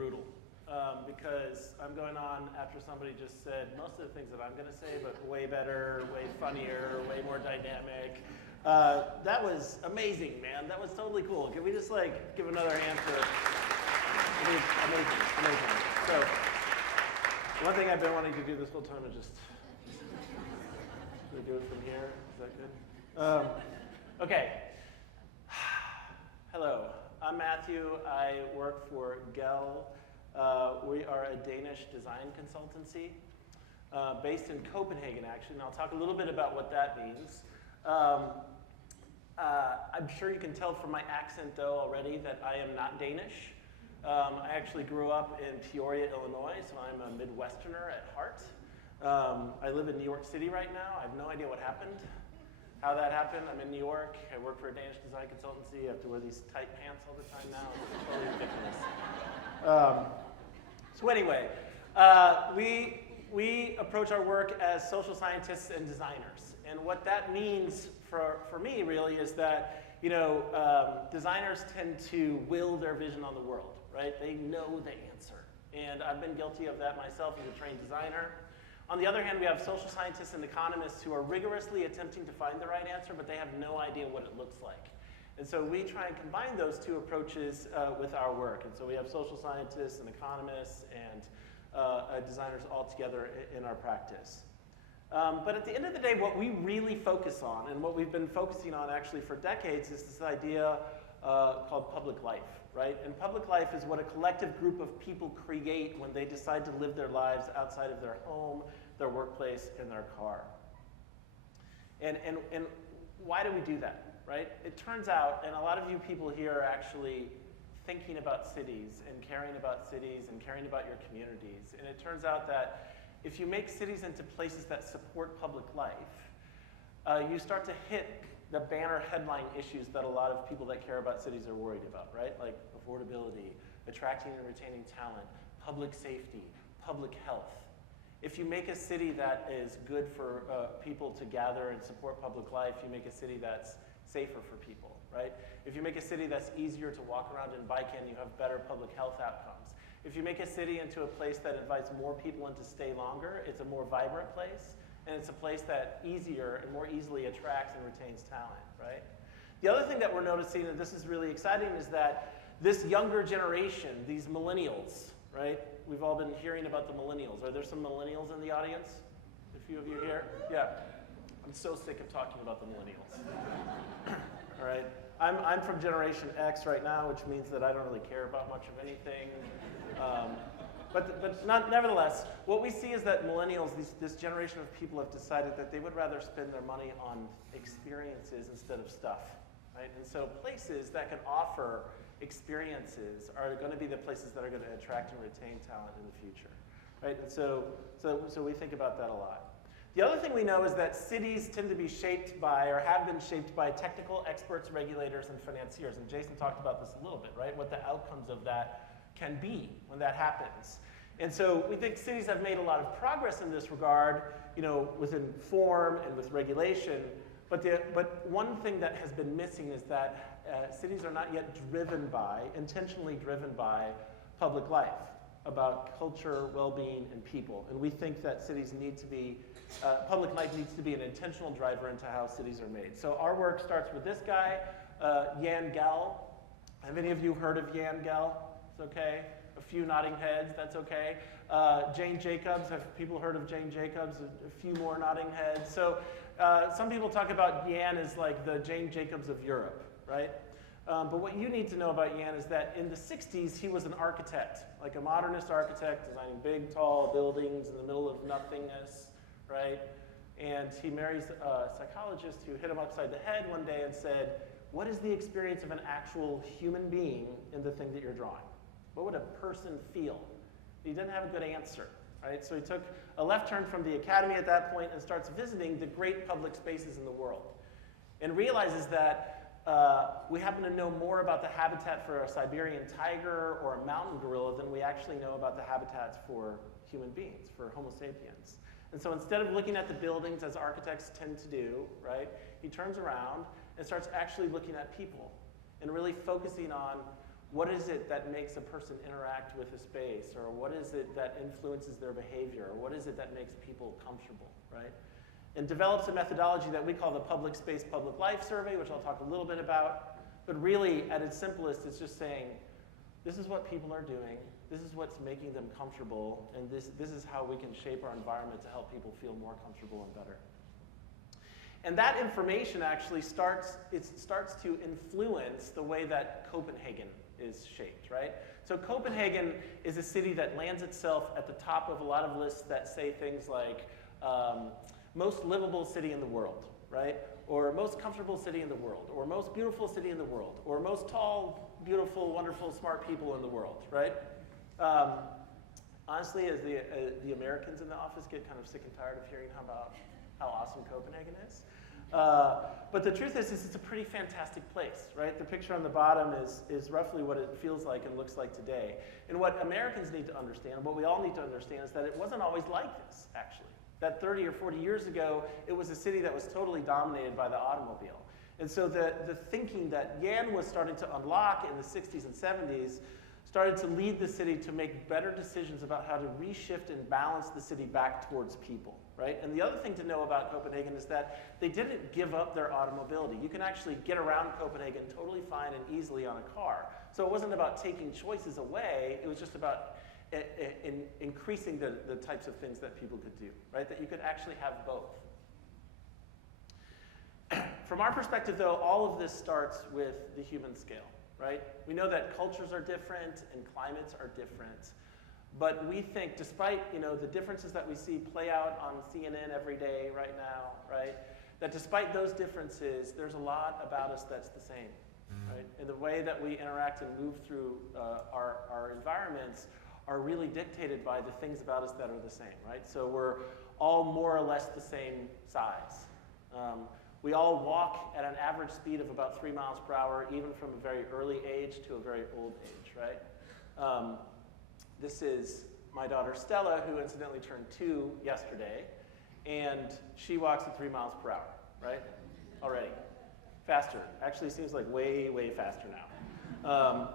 brutal because I'm going on after somebody just said most of the things that I'm going to say, but way better, way funnier, way more dynamic. That was amazing, man. That was totally cool. Can we just like give another hand for amazing, amazing. So one thing I've been wanting to do this whole time is just do it from here. Is that good? Okay. Hello, I'm Matthew. I work for Gehl. We are a Danish design consultancy based in Copenhagen, actually, and I'll talk a little bit about what that means. I'm sure you can tell from my accent, though, already that I am not Danish. I actually grew up in Peoria, Illinois, so I'm a Midwesterner at heart. I live in New York City right now. I have no idea what happened, how that happened. I'm in New York. I work for a Danish design consultancy. I have to wear these tight pants all the time now. It's totally ridiculous. So anyway, we approach our work as social scientists and designers. And what that means for me, really, is that designers tend to will their vision on the world, right? They know the answer. And I've been guilty of that myself as a trained designer. On the other hand, we have social scientists and economists who are rigorously attempting to find the right answer, but they have no idea what it looks like. And so we try and combine those two approaches with our work. And so we have social scientists and economists and designers all together in our practice. But at the end of the day, what we really focus on, and what we've been focusing on actually for decades, is this idea called public life, right? And public life is what a collective group of people create when they decide to live their lives outside of their home, their workplace, and their car. And why do we do that? Right? It turns out, and a lot of you people here are actually thinking about cities and caring about cities and caring about your communities. And it turns out that if you make cities into places that support public life, you start to hit the banner headline issues that a lot of people that care about cities are worried about, right? Like affordability, attracting and retaining talent, public safety, public health. If you make a city that is good for people to gather and support public life, you make a city that's safer for people, right? If you make a city that's easier to walk around and bike in, you have better public health outcomes. If you make a city into a place that invites more people in to stay longer, it's a more vibrant place, and it's a place that easier and more easily attracts and retains talent, right? The other thing that we're noticing, and this is really exciting, is that this younger generation, these millennials, right? We've all been hearing about the millennials. Are there some millennials in the audience? A few of you here? Yeah. I'm so sick of talking about the millennials. All right, I'm from Generation X right now, which means that I don't really care about much of anything. But nevertheless, what we see is that millennials, this generation of people, have decided that they would rather spend their money on experiences instead of stuff, right? And so places that can offer experiences are going to be the places that are going to attract and retain talent in the future, right? And so we think about that a lot. The other thing we know is that cities tend to be shaped by, or have been shaped by, technical experts, regulators, and financiers. And Jason talked about this a little bit, right? What the outcomes of that can be when that happens. And so we think cities have made a lot of progress in this regard, within form and with regulation. But one thing that has been missing is that cities are not yet intentionally driven by public life, about culture, well-being, and people. And we think that cities need to be public life needs to be an intentional driver into how cities are made. So our work starts with this guy, Jan Gehl. Have any of you heard of Jan Gehl? It's okay. A few nodding heads, that's okay. Jane Jacobs, have people heard of Jane Jacobs? A few more nodding heads. So some people talk about Jan as like the Jane Jacobs of Europe, right? But what you need to know about Jan is that in the 60s, he was an architect, like a modernist architect, designing big, tall buildings in the middle of nothingness, right? And he marries a psychologist who hit him upside the head one day and said, what is the experience of an actual human being in the thing that you're drawing? What would a person feel? He didn't have a good answer, right? So he took a left turn from the academy at that point and starts visiting the great public spaces in the world and realizes that we happen to know more about the habitat for a Siberian tiger or a mountain gorilla than we actually know about the habitats for human beings, for Homo sapiens. And so instead of looking at the buildings as architects tend to do, right, he turns around and starts actually looking at people and really focusing on What is it that makes a person interact with a space? Or what is it that influences their behavior? Or what is it that makes people comfortable, right? And develops a methodology that we call the Public Space Public Life Survey, which I'll talk a little bit about. But really, at its simplest, it's just saying, this is what people are doing, this is what's making them comfortable, and this is how we can shape our environment to help people feel more comfortable and better. And that information actually starts to influence the way that Copenhagen is shaped, right? So Copenhagen is a city that lands itself at the top of a lot of lists that say things like, most livable city in the world, right? Or most comfortable city in the world, or most beautiful city in the world, or most tall, beautiful, wonderful, smart people in the world, right? Honestly, as the Americans in the office get kind of sick and tired of hearing how awesome Copenhagen is. But the truth is it's a pretty fantastic place, right? The picture on the bottom is roughly what it feels like and looks like today. And what Americans need to understand, what we all need to understand, is that it wasn't always like this, actually. That 30 or 40 years ago, it was a city that was totally dominated by the automobile. And so the thinking that Jan was starting to unlock in the 60s and 70s started to lead the city to make better decisions about how to reshift and balance the city back towards people, right? And the other thing to know about Copenhagen is that they didn't give up their automobility. You can actually get around Copenhagen totally fine and easily on a car. So it wasn't about taking choices away, it was just about increasing the types of things that people could do, right? That you could actually have both. From our perspective, though, all of this starts with the human scale, right? We know that cultures are different and climates are different, but we think, despite the differences that we see play out on CNN every day right now, right? That despite those differences, there's a lot about us that's the same, right? And the way that we interact and move through our environments are really dictated by the things about us that are the same, right? So we're all more or less the same size. We all walk at an average speed of about 3 miles per hour, even from a very early age to a very old age, right? This is my daughter Stella, who incidentally turned 2 yesterday, and she walks at 3 miles per hour, right? Already. Faster. Actually seems like way, way faster now.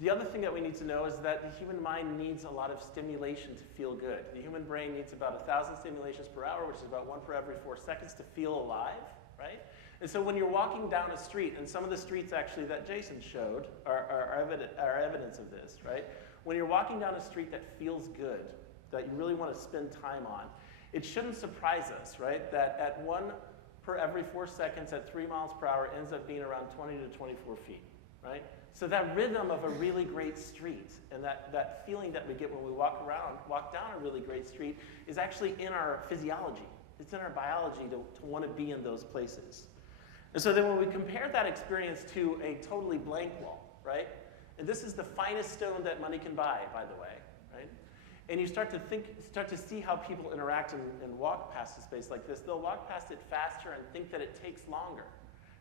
The other thing that we need to know is that the human mind needs a lot of stimulation to feel good. The human brain needs about 1,000 stimulations per hour, which is about 1 for every 4 seconds, to feel alive, right? And so when you're walking down a street, and some of the streets actually that Jason showed are evidence of this, right? When you're walking down a street that feels good, that you really want to spend time on, it shouldn't surprise us, right? That at 1 per every 4 seconds at 3 miles per hour ends up being around 20 to 24 feet, right? So that rhythm of a really great street and that feeling that we get when we walk down a really great street is actually in our physiology. It's in our biology to want to be in those places. And so then when we compare that experience to a totally blank wall, right? And this is the finest stone that money can buy, by the way, right? And you start to see how people interact and walk past a space like this. They'll walk past it faster and think that it takes longer.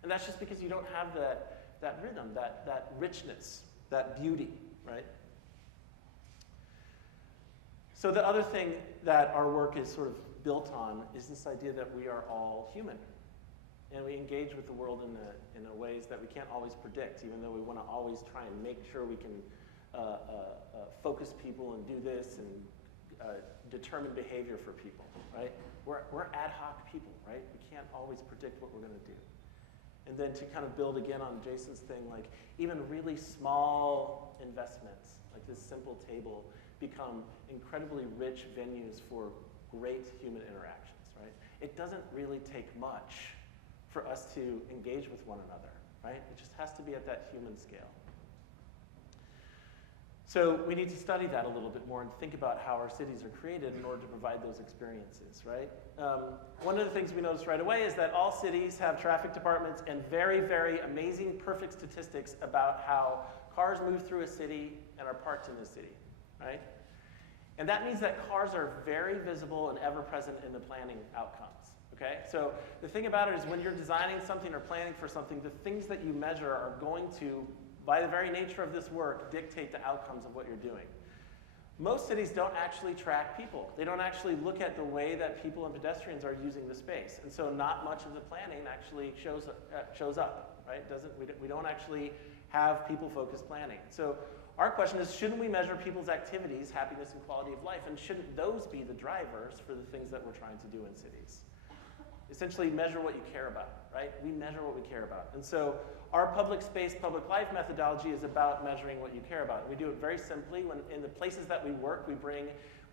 And that's just because you don't have that rhythm, that richness, that beauty, right? So the other thing that our work is sort of built on is this idea that we are all human. And we engage with the world in ways that we can't always predict, even though we want to always try and make sure we can focus people and do this and determine behavior for people, right? We're ad hoc people, right? We can't always predict what we're going to do. And then to kind of build again on Jason's thing, like even really small investments, like this simple table, become incredibly rich venues for great human interactions, right? It doesn't really take much for us to engage with one another, right? It just has to be at that human scale. So we need to study that a little bit more and think about how our cities are created in order to provide those experiences, right? One of the things we noticed right away is that all cities have traffic departments and very, very amazing, perfect statistics about how cars move through a city and are parked in the city, right? And that means that cars are very visible and ever present in the planning outcomes, okay? So the thing about it is when you're designing something or planning for something, the things that you measure are going to, by the very nature of this work, dictate the outcomes of what you're doing. Most cities don't actually track people. They don't actually look at the way that people and pedestrians are using the space. And so not much of the planning actually shows up, right? We don't actually have people-focused planning. So our question is, shouldn't we measure people's activities, happiness, and quality of life? And shouldn't those be the drivers for the things that we're trying to do in cities? Essentially, measure what you care about, right? We measure what we care about. And so our public space, public life methodology is about measuring what you care about. We do it very simply. When in the places that we work,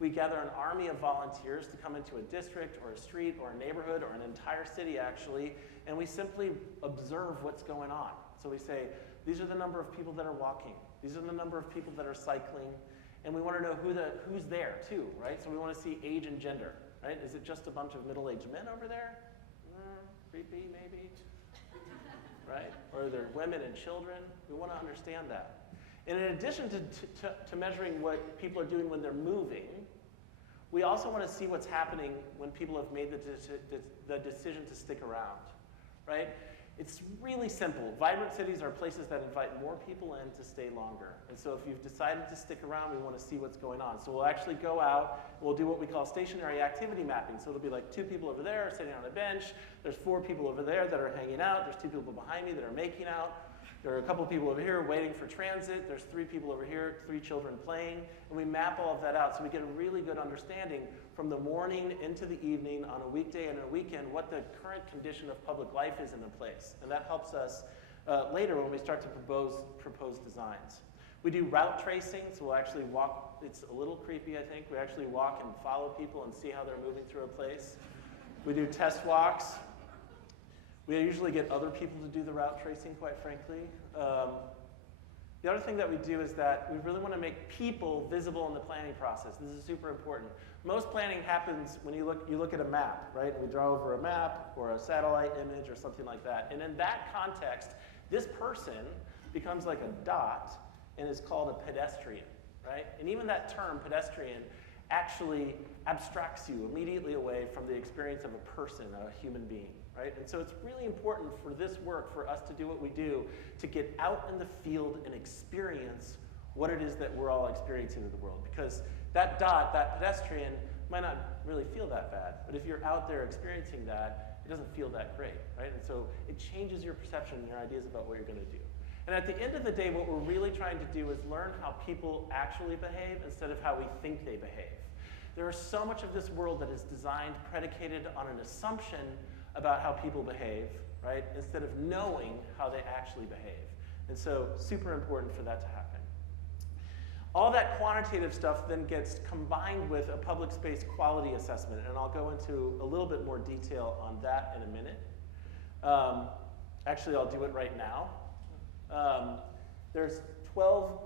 we gather an army of volunteers to come into a district or a street or a neighborhood or an entire city, actually, and we simply observe what's going on. So we say, these are the number of people that are walking. These are the number of people that are cycling. And we want to know who's there, too, right? So we want to see age and gender, right? Is it just a bunch of middle-aged men over there? Creepy, maybe, right? Or are there women and children? We want to understand that. And in addition to measuring what people are doing when they're moving, we also want to see what's happening when people have made the decision to stick around, right? It's really simple. Vibrant cities are places that invite more people in to stay longer. And so if you've decided to stick around, we want to see what's going on. So we'll actually go out, we'll do what we call stationary activity mapping. So it'll be like 2 people over there sitting on a bench. There's 4 people over there that are hanging out. There's 2 people behind me that are making out. There are a couple of people over here waiting for transit. There's 3 people over here, 3 children playing. And we map all of that out so we get a really good understanding from the morning into the evening on a weekday and a weekend what the current condition of public life is in the place. And that helps us later when we start to propose designs. We do route tracing, so we'll actually walk. It's a little creepy, I think. We actually walk and follow people and see how they're moving through a place. We do test walks. We usually get other people to do the route tracing, quite frankly. The other thing that we do is that we really want to make people visible in the planning process. This is super important. Most planning happens when you look at a map, right? And we draw over a map or a satellite image or something like that. And in that context, this person becomes like a dot and is called a pedestrian, right? And even that term, pedestrian, actually abstracts you immediately away from the experience of a person, a human being, right? And so it's really important for this work, for us to do what we do, to get out in the field and experience what it is that we're all experiencing in the world. Because that dot, that pedestrian, might not really feel that bad, but if you're out there experiencing that, it doesn't feel that great, right? And so it changes your perception and your ideas about what you're going to do. And at the end of the day, what we're really trying to do is learn how people actually behave instead of how we think they behave. There is so much of this world that is designed, predicated on an assumption about how people behave, right, instead of knowing how they actually behave. And so super important for that to happen. All that quantitative stuff then gets combined with a public space quality assessment, and I'll go into a little bit more detail on that in a minute. Actually, I'll do it right now. There's 12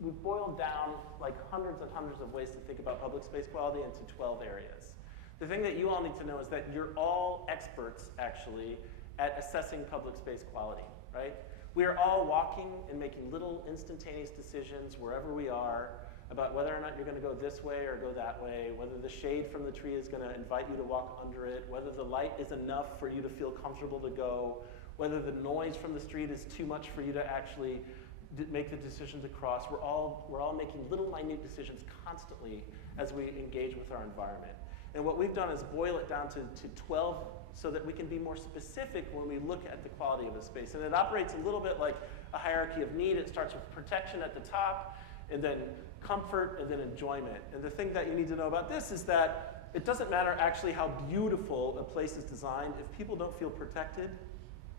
we've boiled down like hundreds and hundreds of ways to think about public space quality into 12 areas. The thing that you all need to know is that you're all experts, actually, at assessing public space quality, right? We are all walking and making little instantaneous decisions wherever we are about whether or not you're going to go this way or go that way, whether the shade from the tree is going to invite you to walk under it, whether the light is enough for you to feel comfortable to go, whether the noise from the street is too much for you to actually make the decision to cross. We're all making little minute decisions constantly as we engage with our environment. And what we've done is boil it down to 12 so that we can be more specific when we look at the quality of a space. And it operates a little bit like a hierarchy of need. It starts with protection at the top, and then comfort, and then enjoyment. And the thing that you need to know about this is that it doesn't matter actually how beautiful a place is designed. If people don't feel protected,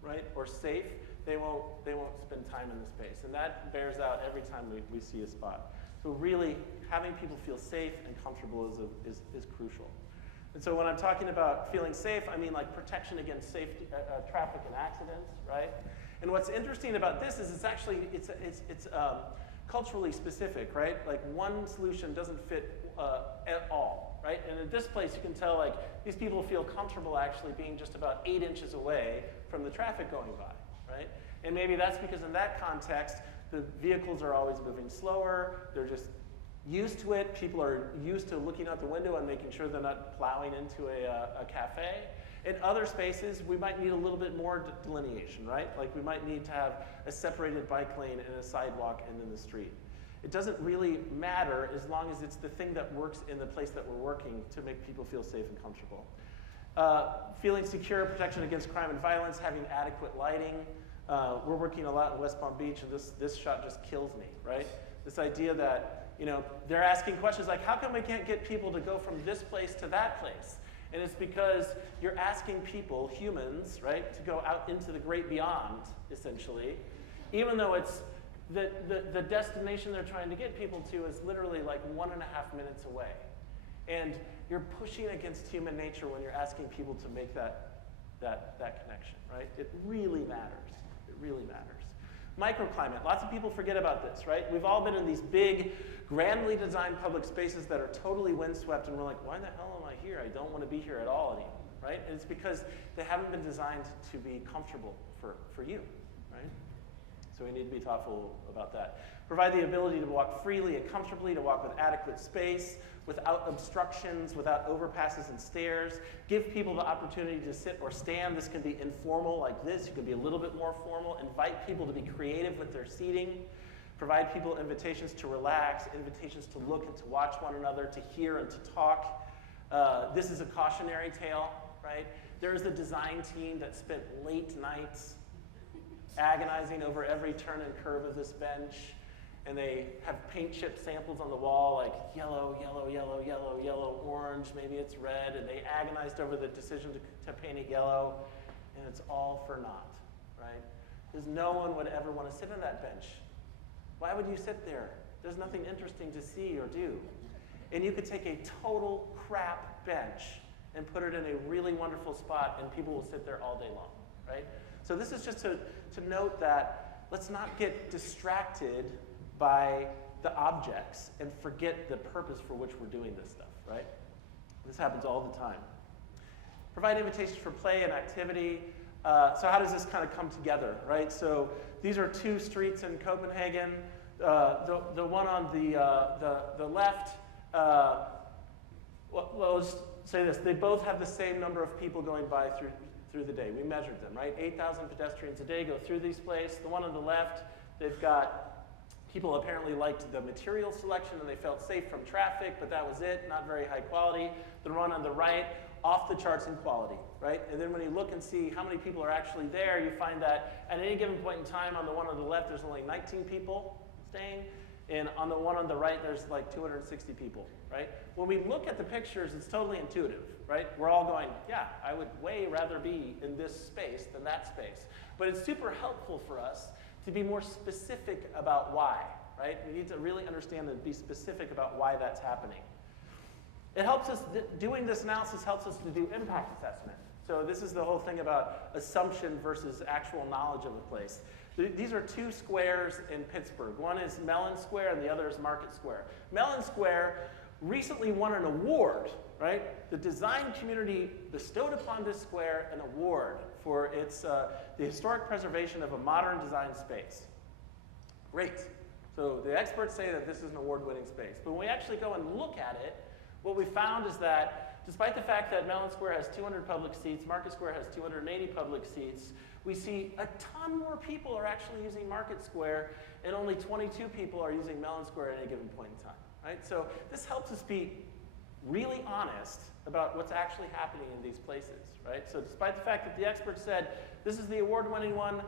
right, or safe, they won't spend time in the space. And that bears out every time we see a spot. So really, having people feel safe and comfortable is crucial. And so when I'm talking about feeling safe, I mean like protection against safety, traffic and accidents, right? And what's interesting about this is it's culturally specific, right? Like one solution doesn't fit at all, right? And in this place, you can tell like these people feel comfortable actually being just about 8 inches away from the traffic going by, right? And maybe that's because in that context, the vehicles are always moving slower. They're just used to it. People are used to looking out the window and making sure they're not plowing into a cafe. In other spaces, we might need a little bit more delineation, right? Like we might need to have a separated bike lane and a sidewalk and then the street. It doesn't really matter as long as it's the thing that works in the place that we're working to make people feel safe and comfortable. Feeling secure, protection against crime and violence, having adequate lighting. We're working a lot in West Palm Beach, and this shot just kills me, right? This idea that, they're asking questions like, how come we can't get people to go from this place to that place? And it's because you're asking people, humans, right, to go out into the great beyond, essentially, even though it's the destination they're trying to get people to is literally like 1.5 minutes away. And you're pushing against human nature when you're asking people to make that connection, right? It really matters. It really matters. Microclimate. Lots of people forget about this, right? We've all been in these big, grandly designed public spaces that are totally windswept, and we're like, why the hell am I here? I don't want to be here at all anymore, right? And it's because they haven't been designed to be comfortable for you, right? So we need to be thoughtful about that. Provide the ability to walk freely and comfortably, to walk with adequate space, without obstructions, without overpasses and stairs. Give people the opportunity to sit or stand. This can be informal like this. You could be a little bit more formal. Invite people to be creative with their seating. Provide people invitations to relax, invitations to look and to watch one another, to hear and to talk. This is a cautionary tale, right? There is a design team that spent late nights agonizing over every turn and curve of this bench. And they have paint chip samples on the wall, like yellow, yellow, yellow, yellow, yellow, orange, maybe it's red, and they agonized over the decision to paint it yellow, and it's all for naught, right? Because no one would ever want to sit on that bench. Why would you sit there? There's nothing interesting to see or do. And you could take a total crap bench and put it in a really wonderful spot, and people will sit there all day long, right? So this is just to note that let's not get distracted by the objects and forget the purpose for which we're doing this stuff, right? This happens all the time. Provide invitations for play and activity. So how does this kind of come together, right? So these are two streets in Copenhagen. The one on the left, well, let's say this, they both have the same number of people going by through the day. We measured them, right? 8,000 pedestrians a day go through these places. The one on the left, they've got people apparently liked the material selection and they felt safe from traffic, but that was it, not very high quality. The one on the right, off the charts in quality, right? And then when you look and see how many people are actually there, you find that at any given point in time, on the one on the left, there's only 19 people staying, and on the one on the right, there's like 260 people, right? When we look at the pictures, it's totally intuitive, right? We're all going, yeah, I would way rather be in this space than that space. But it's super helpful for us to be more specific about why, right? We need to really understand and be specific about why that's happening. It helps us, doing this analysis helps us to do impact assessment. So this is the whole thing about assumption versus actual knowledge of a place. These are two squares in Pittsburgh. One is Mellon Square and the other is Market Square. Mellon Square recently won an award, right? The design community bestowed upon this square an award for its the historic preservation of a modern design space. Great. So the experts say that this is an award-winning space. But when we actually go and look at it, what we found is that despite the fact that Mellon Square has 200 public seats, Market Square has 280 public seats, we see a ton more people are actually using Market Square, and only 22 people are using Mellon Square at any given point in time, right? So this helps us be really honest about what's actually happening in these places, right? So despite the fact that the experts said, this is the award-winning one,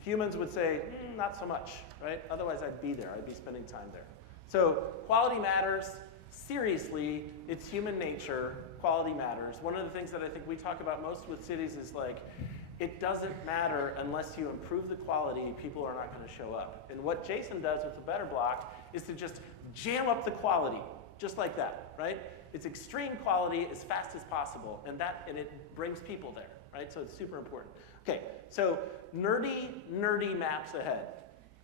humans would say, not so much, right? Otherwise I'd be there, I'd be spending time there. So quality matters. Seriously, it's human nature, quality matters. One of the things that I think we talk about most with cities is like, it doesn't matter unless you improve the quality, people are not going to show up. And what Jason does with the Better Block is to just jam up the quality, just like that, right? It's extreme quality as fast as possible, and it brings people there, right? So it's super important. Okay, so nerdy maps ahead.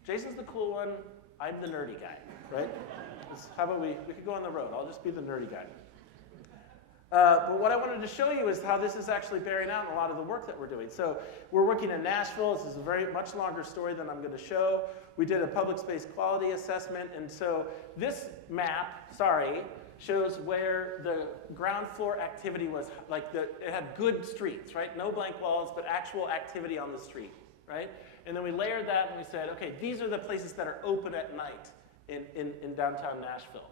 Jason's the cool one, I'm the nerdy guy, right? How about we could go on the road, I'll just be the nerdy guy. But what I wanted to show you is how this is actually bearing out in a lot of the work that we're doing. So we're working in Nashville. This is a very much longer story than I'm going to show. We did a public space quality assessment, and so this map, shows where the ground floor activity was, like it had good streets, right? No blank walls, but actual activity on the street, right? And then we layered that and we said, okay, these are the places that are open at night in downtown Nashville.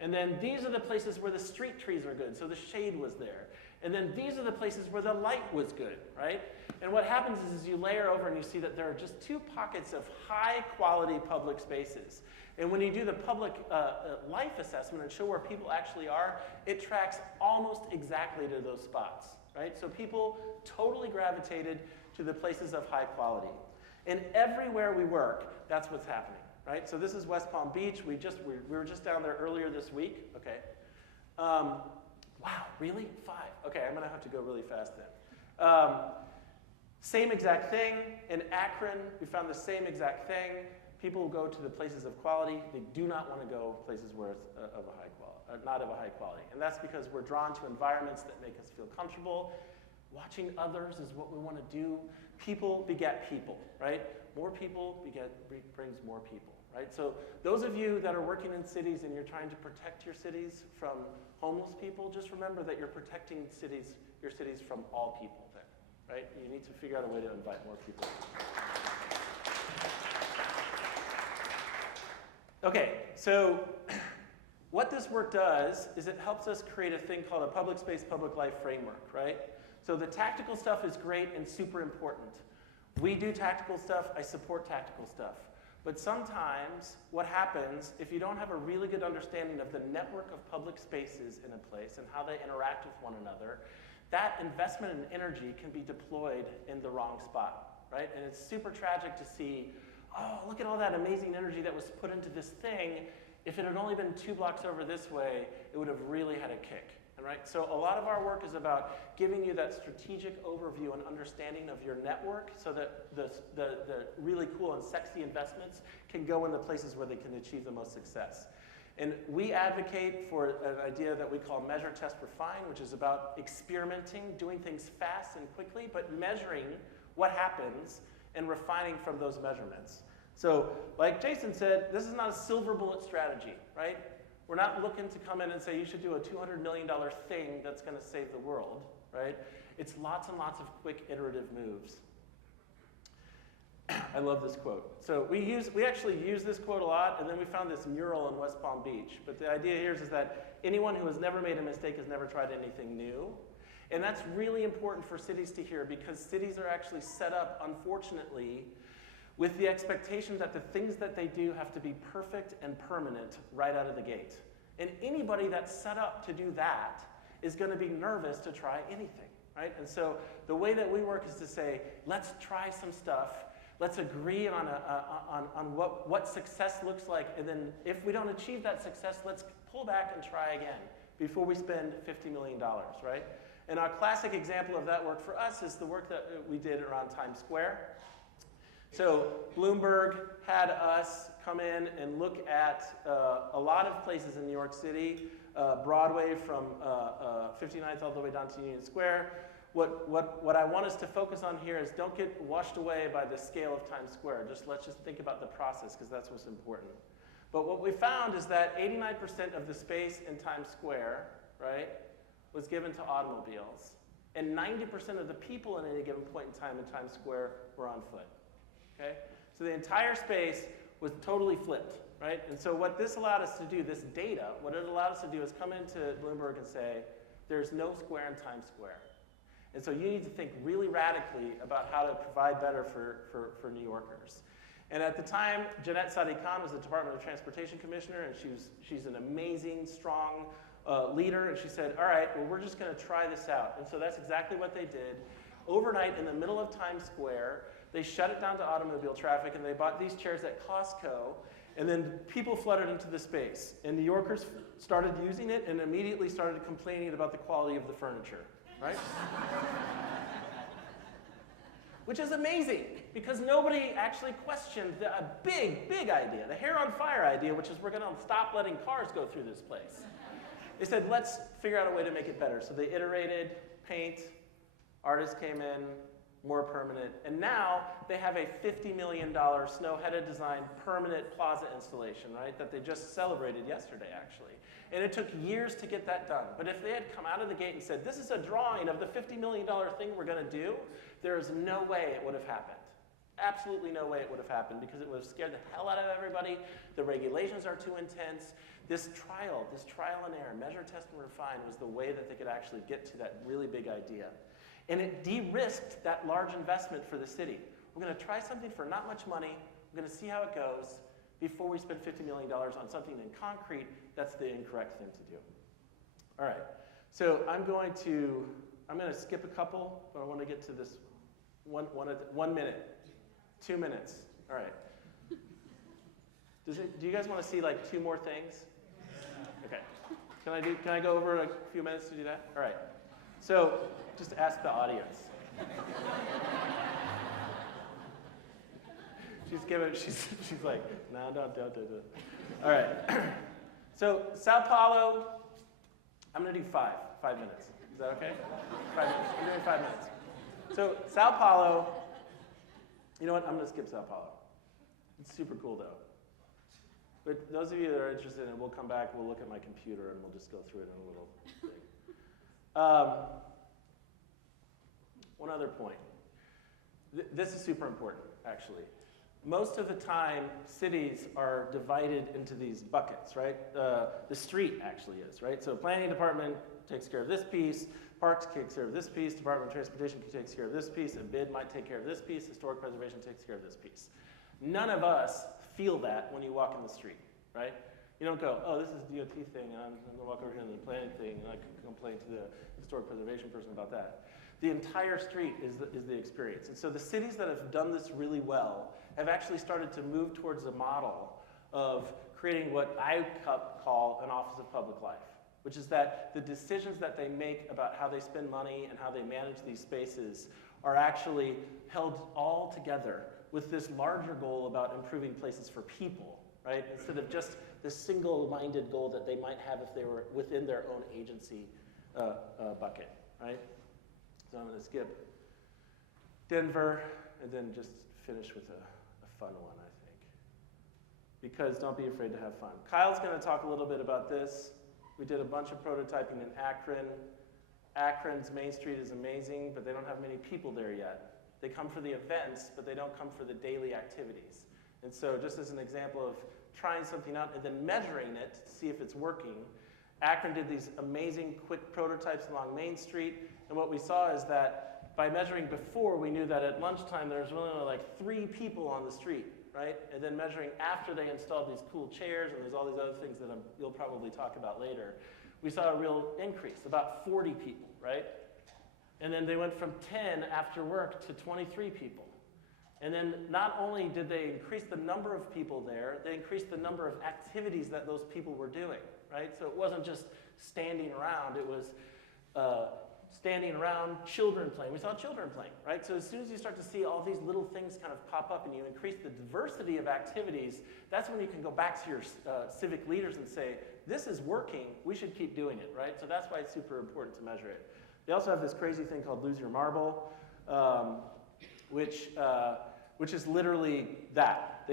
And then these are the places where the street trees are good, so the shade was there. And then these are the places where the light was good, right? And what happens is you layer over and you see that there are just two pockets of high quality public spaces. And when you do the public life assessment and show where people actually are, it tracks almost exactly to those spots, right? So people totally gravitated to the places of high quality. And everywhere we work, that's what's happening, right? So this is West Palm Beach. We were just down there earlier this week, okay? Wow, really? 5. Okay, I'm gonna have to go really fast then. Same exact thing. In Akron, we found the same exact thing. People go to the places of quality. They do not want to go places where it's not of a high quality. And that's because we're drawn to environments that make us feel comfortable. Watching others is what we want to do. People beget people, right? More people brings more people, right? So those of you that are working in cities and you're trying to protect your cities from homeless people, just remember that you're protecting your cities from all people there, right? You need to figure out a way to invite more people. Okay, so what this work does is it helps us create a thing called a public space, public life framework, right? So the tactical stuff is great and super important. We do tactical stuff, I support tactical stuff. But sometimes what happens, if you don't have a really good understanding of the network of public spaces in a place and how they interact with one another, that investment in energy can be deployed in the wrong spot, right? And it's super tragic to see, oh, look at all that amazing energy that was put into this thing. If it had only been 2 blocks over this way, it would have really had a kick. Right? So a lot of our work is about giving you that strategic overview and understanding of your network so that the really cool and sexy investments can go in the places where they can achieve the most success. And we advocate for an idea that we call measure, test, refine, which is about experimenting, doing things fast and quickly, but measuring what happens and refining from those measurements. So like Jason said, this is not a silver bullet strategy, right? We're not looking to come in and say you should do a $200 million thing that's going to save the world, right? It's lots and lots of quick iterative moves. I love this quote. So we actually use this quote a lot, and then we found this mural in West Palm Beach. But the idea here is that anyone who has never made a mistake has never tried anything new. And that's really important for cities to hear because cities are actually set up, unfortunately, with the expectation that the things that they do have to be perfect and permanent right out of the gate. And anybody that's set up to do that is going to be nervous to try anything, right? And so the way that we work is to say, let's try some stuff, let's agree on what success looks like, and then if we don't achieve that success, let's pull back and try again before we spend $50 million, right? And our classic example of that work for us is the work that we did around Times Square. So Bloomberg had us come in and look at a lot of places in New York City, Broadway from 59th all the way down to Union Square. What I want us to focus on here is don't get washed away by the scale of Times Square. Let's just think about the process because that's what's important. But what we found is that 89% of the space in Times Square, right, was given to automobiles. And 90% of the people at any given point in time in Times Square were on foot. Okay? So the entire space was totally flipped, right? And so what this allowed us to do, this data, what it allowed us to do is come into Bloomberg and say, there's no square in Times Square. And so you need to think really radically about how to provide better for New Yorkers. And at the time, Jeanette Sadi-Khan was the Department of Transportation Commissioner, and she's an amazing, strong leader, and she said, all right, well, we're just going to try this out. And so that's exactly what they did. Overnight, in the middle of Times Square, they shut it down to automobile traffic, and they bought these chairs at Costco, and then people flooded into the space. And New Yorkers started using it and immediately started complaining about the quality of the furniture, right? Which is amazing, because nobody actually questioned a big idea, the hair on fire idea, which is we're going to stop letting cars go through this place. They said, let's figure out a way to make it better. So they iterated, paint, artists came in, more permanent, and now they have a $50 million snow-headed design permanent plaza installation, right, that they just celebrated yesterday, actually. And it took years to get that done. But if they had come out of the gate and said, this is a drawing of the $50 million thing we're going to do, there is no way it would have happened. Absolutely no way it would have happened, because it would have scared the hell out of everybody. The regulations are too intense. this trial and error, measure, test, and refine was the way that they could actually get to that really big idea. And it de-risked that large investment for the city. We're going to try something for not much money. We're going to see how it goes before we spend $50 million on something in concrete. That's the incorrect thing to do. All right, so I'm going to skip a couple, but I want to get to this 1 minute, 2 minutes. All right. Do you guys want to see like 2 more things? Okay. Can I go over a few minutes to do that? All right. So just ask the audience. She's like, no, don't do it. All right. So Sao Paulo, I'm going to do 5 minutes. Is that okay? 5 minutes. I'm doing 5 minutes. So Sao Paulo, you know what? I'm going to skip Sao Paulo. It's super cool though. But those of you that are interested in it, we'll come back, we'll look at my computer, and we'll just go through it in a little thing. One other point. This is super important, actually. Most of the time, cities are divided into these buckets, right? The street actually is, right? So planning department takes care of this piece, parks takes care of this piece, Department of Transportation takes care of this piece, a bid might take care of this piece, historic preservation takes care of this piece. None of us feel that when you walk in the street, right? You don't go, oh, this is a DOT thing, I'm going to walk over here to the planning thing, and I can complain to the historic preservation person about that. The entire street is the experience. And so the cities that have done this really well have actually started to move towards a model of creating what I call an Office of Public Life, which is that the decisions that they make about how they spend money and how they manage these spaces are actually held all together with this larger goal about improving places for people, right? Instead of just this single-minded goal that they might have if they were within their own agency bucket, right? So I'm going to skip Denver and then just finish with a fun one, I think. Because don't be afraid to have fun. Kyle's going to talk a little bit about this. We did a bunch of prototyping in Akron. Akron's Main Street is amazing, but they don't have many people there yet. They come for the events, but they don't come for the daily activities. And so just as an example of trying something out and then measuring it to see if it's working, Akron did these amazing quick prototypes along Main Street. And what we saw is that by measuring before, we knew that at lunchtime there was really only like 3 people on the street, right? And then measuring after they installed these cool chairs and there's all these other things that you'll probably talk about later, we saw a real increase, about 40 people, right? And then they went from 10 after work to 23 people. And then not only did they increase the number of people there, they increased the number of activities that those people were doing, right? So it wasn't just standing around, it was standing around, children playing. We saw children playing, right? So as soon as you start to see all these little things kind of pop up and you increase the diversity of activities, that's when you can go back to your civic leaders and say, this is working, we should keep doing it, right? So that's why it's super important to measure it. They also have this crazy thing called Lose Your Marble, which is literally that.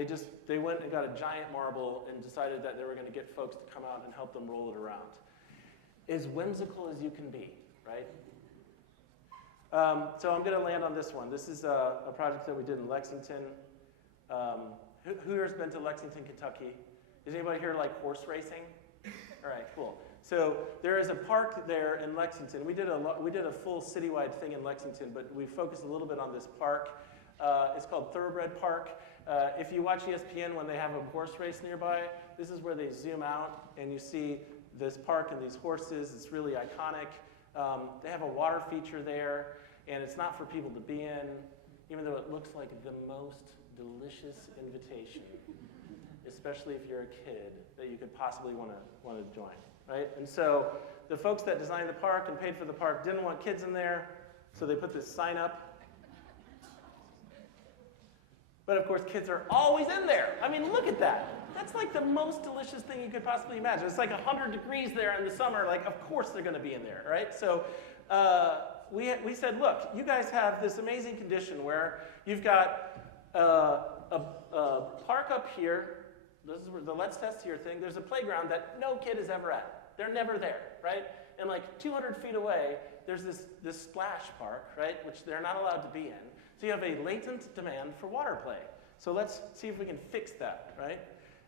They went and got a giant marble and decided that they were going to get folks to come out and help them roll it around. As whimsical as you can be, right? So I'm going to land on this one. This is a project that we did in Lexington. Who here's been to Lexington, Kentucky? Does anybody here like horse racing? All right, cool. So there is a park there in Lexington. We did a full citywide thing in Lexington, but we focused a little bit on this park. It's called Thoroughbred Park. If you watch ESPN when they have a horse race nearby, this is where they zoom out and you see this park and these horses. It's really iconic. They have a water feature there, and it's not for people to be in, even though it looks like the most delicious invitation, especially if you're a kid, that you could possibly want to join, right? And so the folks that designed the park and paid for the park didn't want kids in there, so they put this sign up. But of course, kids are always in there. I mean, look at that. That's like the most delicious thing you could possibly imagine. It's like 100 degrees there in the summer. Like, of course they're going to be in there, right? So we said, look, you guys have this amazing condition where you've got a park up here. This is the Let's Test Here thing. There's a playground that no kid is ever at. They're never there, right? And like 200 feet away, there's this splash park, right, which they're not allowed to be in. So you have a latent demand for water play. So let's see if we can fix that, right?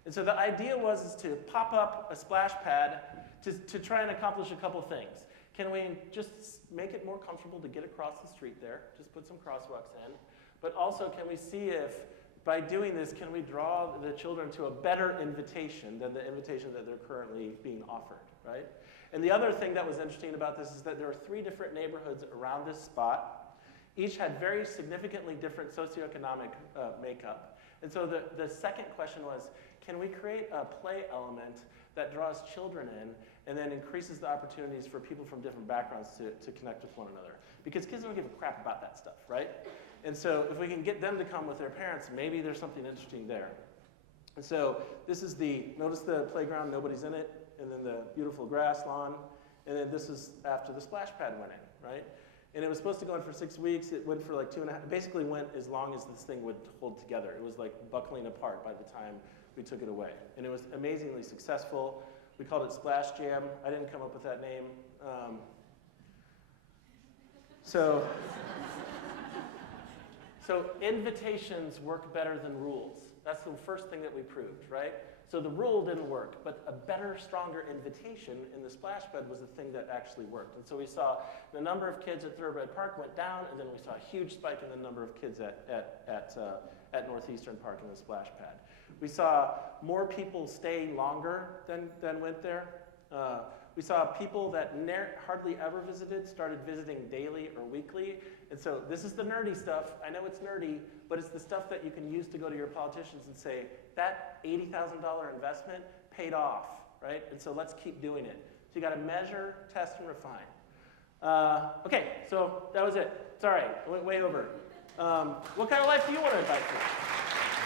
And so the idea is to pop up a splash pad to try and accomplish a couple things. Can we just make it more comfortable to get across the street there? Just put some crosswalks in. But also, can we see if, by doing this, can we draw the children to a better invitation than the invitation that they're currently being offered, right? And the other thing that was interesting about this is that there are 3 different neighborhoods around this spot. Each had very significantly different socioeconomic makeup. And so the second question was, can we create a play element that draws children in and then increases the opportunities for people from different backgrounds to connect with one another? Because kids don't give a crap about that stuff, right? And so if we can get them to come with their parents, maybe there's something interesting there. And so this is notice the playground, nobody's in it, and then the beautiful grass lawn, and then this is after the splash pad went in, right? And it was supposed to go in for 6 weeks. It went for like 2.5, it basically went as long as this thing would hold together. It was like buckling apart by the time we took it away. And it was amazingly successful. We called it Splash Jam. I didn't come up with that name. So invitations work better than rules. That's the first thing that we proved, right? So the rule didn't work, but a better, stronger invitation in the splash pad was the thing that actually worked. And so we saw the number of kids at Thoroughbred Park went down, and then we saw a huge spike in the number of kids at Northeastern Park in the splash pad. We saw more people stay longer than went there. We saw people that hardly ever visited started visiting daily or weekly. And so this is the nerdy stuff. I know it's nerdy, but it's the stuff that you can use to go to your politicians and say, that $80,000 investment paid off, right? And so let's keep doing it. So you got to measure, test, and refine. Okay, so that was it. Sorry, I went way over. What kind of life do you want to invite to?